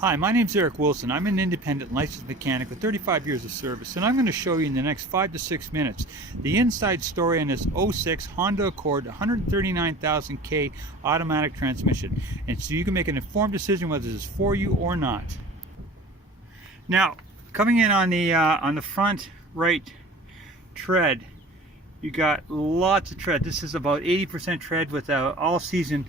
Hi, my name is Eric Wilson. I'm an independent licensed mechanic with 35 years of service, and I'm going to show you in the next 5 to 6 minutes the inside story on this '06 Honda Accord 139,000 K automatic transmission, and so you can make an informed decision whether this is for you or not. Now, coming in on the front right tread, you got lots of tread. This is about 80% tread with all-season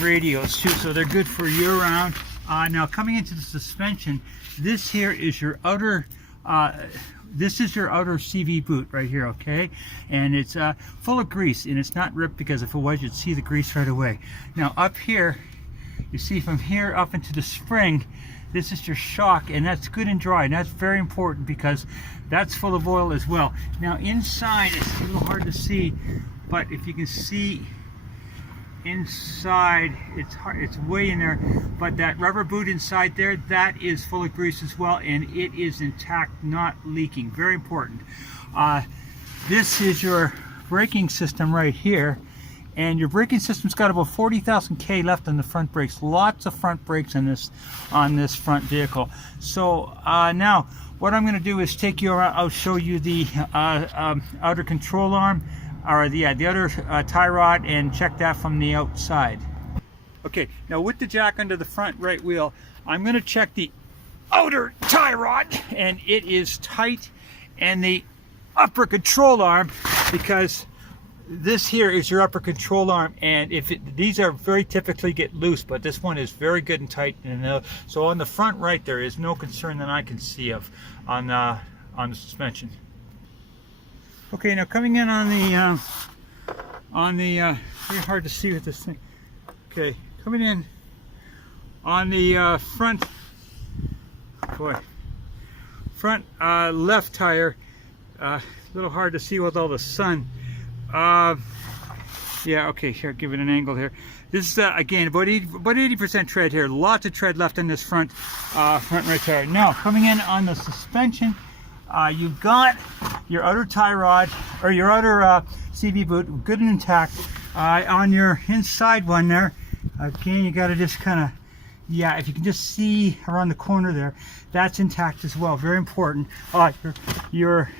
radios too, so they're good for year-round. Now, coming into the suspension, this here is your outer CV boot right here, okay? And it's full of grease, and it's not ripped, because if it was, you'd see the grease right away. Now, up here, you see from here up into the spring, this is your shock, and that's good and dry, and that's very important because that's full of oil as well. Now, inside, it's a little hard to see, but if you can see inside, it's way in there, but that rubber boot inside there, that is full of grease as well, and it is intact, not leaking. Very important. This is your braking system right here, and your braking system's got about 40,000 K left on the front brakes. Lots of front brakes on this front vehicle. So now what I'm going to do is take you around. I'll show you the outer control arm, or the outer tie rod, and check that from the outside. Okay, now with the jack under the front right wheel, I'm going to check the outer tie rod, and it is tight, and the upper control arm, because this here is your upper control arm, and these are very typically get loose, but this one is very good and tight. And so on the front right, there is no concern that I can see of on the suspension. Okay, now coming in on the very hard to see with this thing. Okay, coming in on the front left tire, a little hard to see with all the sun. Yeah, okay, here, give it an angle here. This is again about 80% tread here. Lots of tread left in this front right tire. Now, coming in on the suspension, you've got your outer tie rod, or your outer CV boot, good and intact. On your inside one there, again, you got to just kind of, yeah, if you can just see around the corner there, that's intact as well. Very important. Your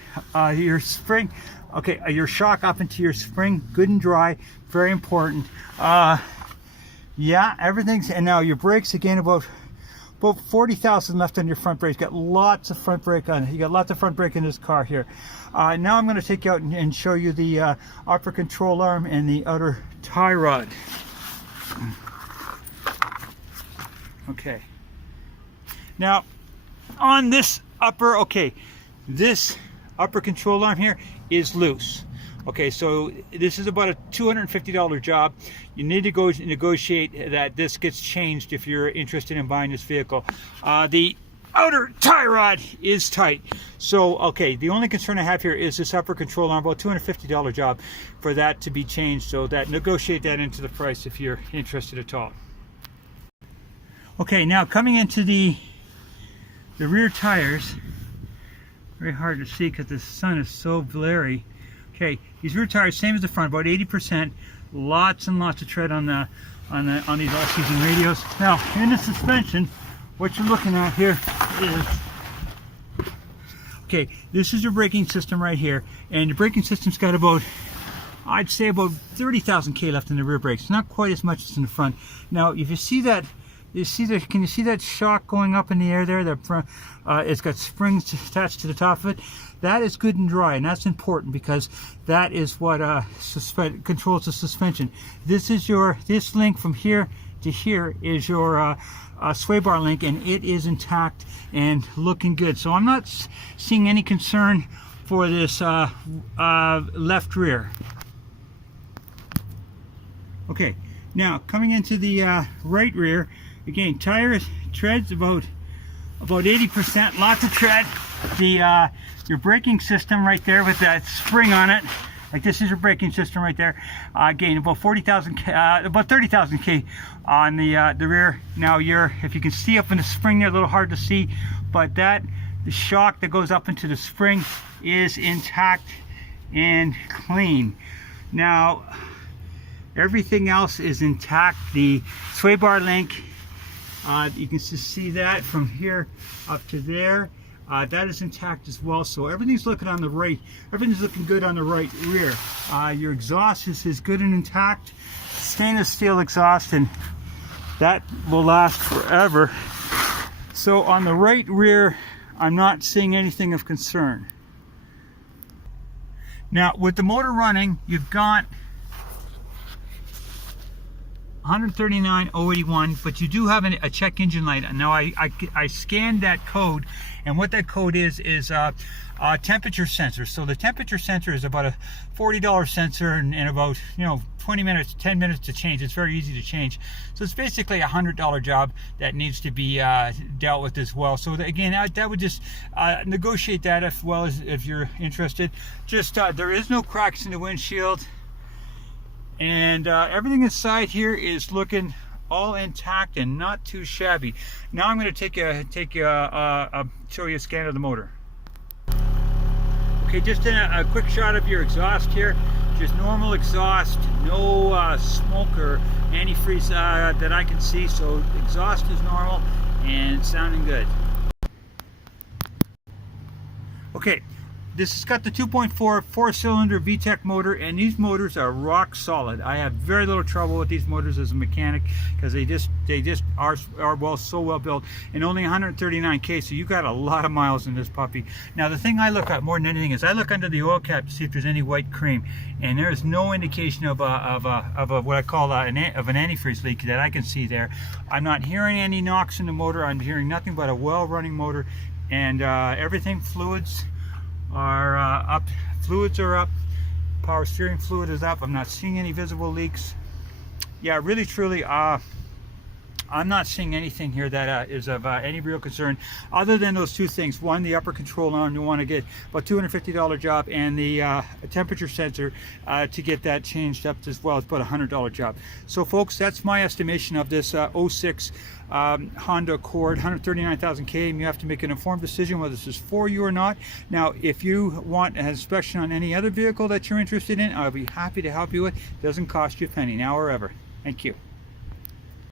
spring, okay, your shock up into your spring, good and dry. Very important. Yeah, everything's, and now your brakes, again, about 40,000 left on your front brakes. Got lots of front brake on it. You got lots of front brake in this car here. Now I'm going to take you out and show you the upper control arm and the outer tie rod. Okay. Now on this this upper control arm here is loose. Okay, so this is about a $250 job. You need to go negotiate that this gets changed if you're interested in buying this vehicle. The outer tie rod is tight. So, okay, the only concern I have here is this upper control arm, about $250 job for that to be changed. So that, negotiate that into the price if you're interested at all. Okay, now coming into the rear tires, very hard to see because the sun is so glary. Okay, these rear tires, same as the front, about 80%. Lots and lots of tread on these all-season radios. Now, in the suspension, what you're looking at here is, okay, this is your braking system right here, and the braking system's got about, I'd say, about 30,000 K left in the rear brakes. Not quite as much as in the front. Now, if you see that, can you see that shock going up in the air there? It's got springs attached to the top of it. That is good and dry, and that's important because that is what controls the suspension. This link from here to here is your sway bar link, and it is intact and looking good. So I'm not seeing any concern for this left rear. Okay, now coming into the right rear. Again, treads about 80%, lots of tread. Your braking system right there with that spring on it, like this is your braking system right there. Again, about 40,000, about 30,000 K on the rear. Now, if you can see up in the spring there, a little hard to see, but the shock that goes up into the spring is intact and clean. Now, everything else is intact. The sway bar link You can just see that from here up to there. That is intact as well, so everything's looking on the right. Everything's looking good on the right rear. Your exhaust is good and intact. Stainless steel exhaust, and that will last forever. So on the right rear, I'm not seeing anything of concern. Now, with the motor running, you've got 139,081, but you do have a check engine light. Now, I scanned that code, and what that code is a temperature sensor. So the temperature sensor is about a $40 sensor, and about 10 minutes to change. It's very easy to change. So it's basically a $100 job that needs to be dealt with as well. So again, that would just negotiate that as well as if you're interested. Just there is no cracks in the windshield, and everything inside here is looking all intact and not too shabby. Now I'm going to show you a scan of the motor. Okay, just a quick shot of your exhaust here. Just normal exhaust, no smoke or antifreeze that I can see. So exhaust is normal and sounding good. Okay, this has got the 2.4 4-cylinder VTEC motor, and these motors are rock solid. I have very little trouble with these motors as a mechanic because they just are so well built, and only 139K, so you got a lot of miles in this puppy. Now the thing I look at more than anything is I look under the oil cap to see if there's any white cream, and there is no indication of what I call an antifreeze leak that I can see there. I'm not hearing any knocks in the motor. I'm hearing nothing but a well-running motor, and everything fluids are up. Fluids are up. Power steering fluid is up. I'm not seeing any visible leaks. Yeah, really, truly, I'm not seeing anything here that is of any real concern, other than those two things. One, the upper control arm, you want to get about $250 job, and the temperature sensor to get that changed up as well. It's about a $100 job. So folks, that's my estimation of this 06 Honda Accord, 139,000K, and you have to make an informed decision whether this is for you or not. Now, if you want an inspection on any other vehicle that you're interested in, I'll be happy to help you with. It doesn't cost you a penny, now or ever. Thank you.